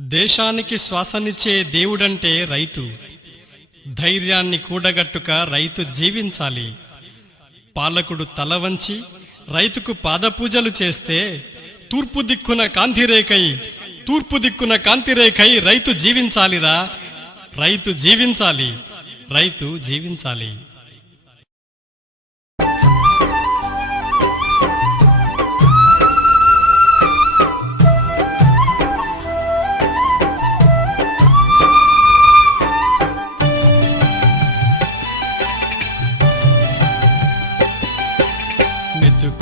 దేశానికి శ్వాసనిచ్చే దేవుడంటే రైతు. ధైర్యాన్ని కూడగట్టుక రైతు జీవించాలి. పాలకుడు తల వంచి రైతుకు పాదపూజలు చేస్తే తూర్పు దిక్కున కాంతిరేఖై తూర్పు దిక్కున కాంతిరేఖై రైతు జీవించాలిరా. రైతు జీవించాలి. రైతు జీవించాలి.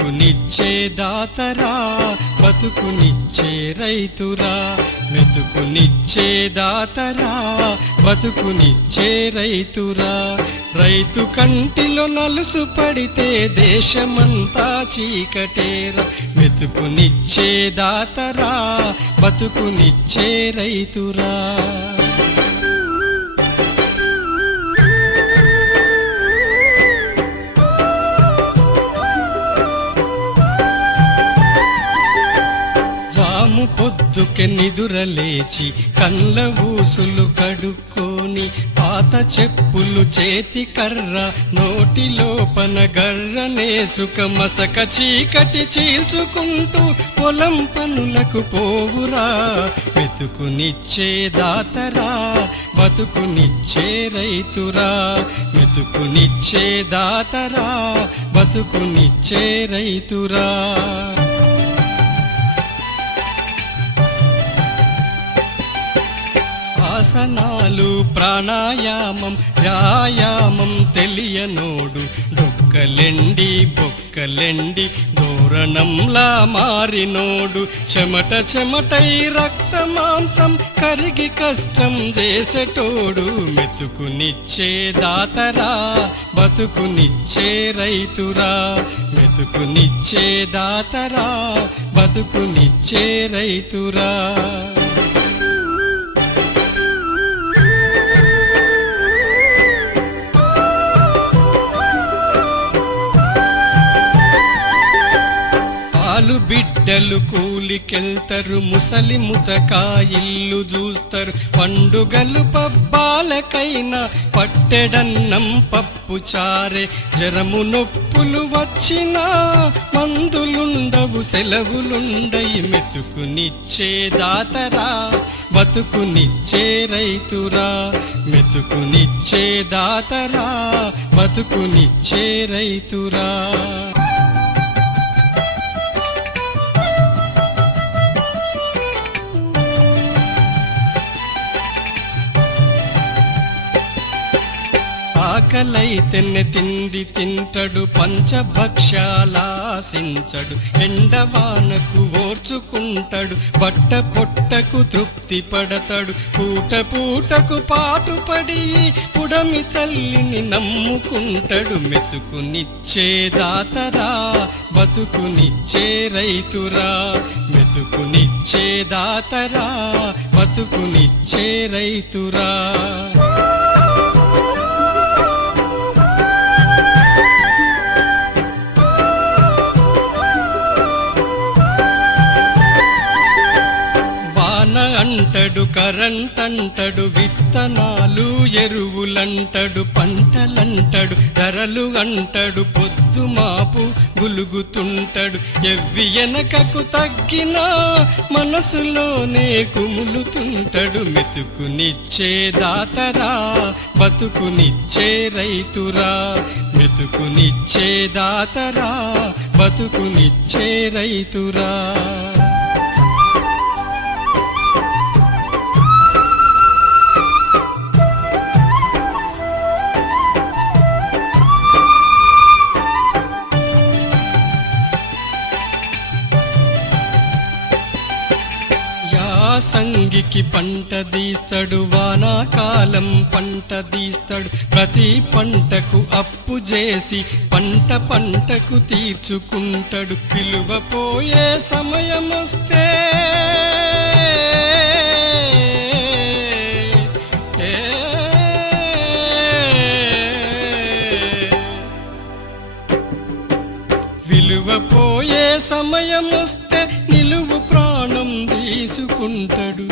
మెతుకునిచ్చే దాతరా బతుకునిచ్చే రైతురా. మెతుకునిచ్చే దాతరా బతుకునిచ్చే రైతురా. రైతు కంటిలో నలుసు పడితే దేశమంతా చీకటేరా. మెతుకునిచ్చే దాతరా బతుకునిచ్చే రైతురా. నిదురలేచి కళ్ళ ఊసులు కడుక్కొని పాత చెప్పులు చేతి కర్ర నోటి లోపన గర్రనే నేసుక మసక చీకటి చీల్చుకుంటూ పొలం పనులకు పోవురా. మెతుకునిచ్చే దాతరా బతుకునిచ్చే రైతురా. మెతుకునిచ్చే దాతరా బతుకునిచ్చే రైతురా. ఆసనాలు ప్రాణాయామం వ్యాయామం తెలియనోడు డొక్కలెండి బొక్కలెండి దూరణంలా మారినోడు. చెమట చెమటై రక్త మాంసం కరిగి కష్టం చేసేటోడు. మెతుకునిచ్చే దాతరా బతుకునిచ్చే రైతురా. మెతుకునిచ్చే దాతరా బతుకునిచ్చే రైతురా. బిడ్డలు కూలికెళ్తారు ముసలి ముతకాయిల్లు చూస్తారు పండుగలు పబ్బాలకైనా పట్టెడన్నం పప్పు చారే. జరము నొప్పులు వచ్చినా మందులుండవు సెలవులుండయి మెతుకునిచ్చే దాతరా. బతుకునిచ్చే రైతురా మెతుకునిచ్చే దాతరా. బతుకునిచ్చే రైతురా. ఆకలైతెన్నె తిండి తింటడు పంచభక్షాలాసించడు ఎండవానకు ఓర్చుకుంటాడు బట్ట పొట్టకు తృప్తి పడతాడు పూట పూటకు పాటుపడి పుడమి తల్లిని నమ్ముకుంటాడు మెతుకునిచ్చే దాతరా బతుకునిచ్చే రైతురా మెతుకునిచ్చే దాతరా బతుకునిచ్చే రైతురా. అంటడు కరంటంటడు విత్తనాలు ఎరువులంటడు పంటలంటడు ధరలు అంటడు పొద్దు మాపు గులుగుతుంటడు. ఎవ్వి వెనకకు తగ్గినా మనసులోనే కుములుతుంటడు. మెతుకునిచ్చే దాతరా బతుకునిచ్చే రైతురా. మెతుకునిచ్చే దాతరా బతుకునిచ్చే రైతురా. సంగికి పంట దీస్తాడు వానాకాలం పంట తీస్తాడు. ప్రతి పంటకు అప్పు చేసి పంట పంటకు తీర్చుకుంటాడు. పిలువపోయే సమయం వస్తే విలువ పోయే సమయం వస్తే నిలువు ప్రాణం తీసుకుంటాడు.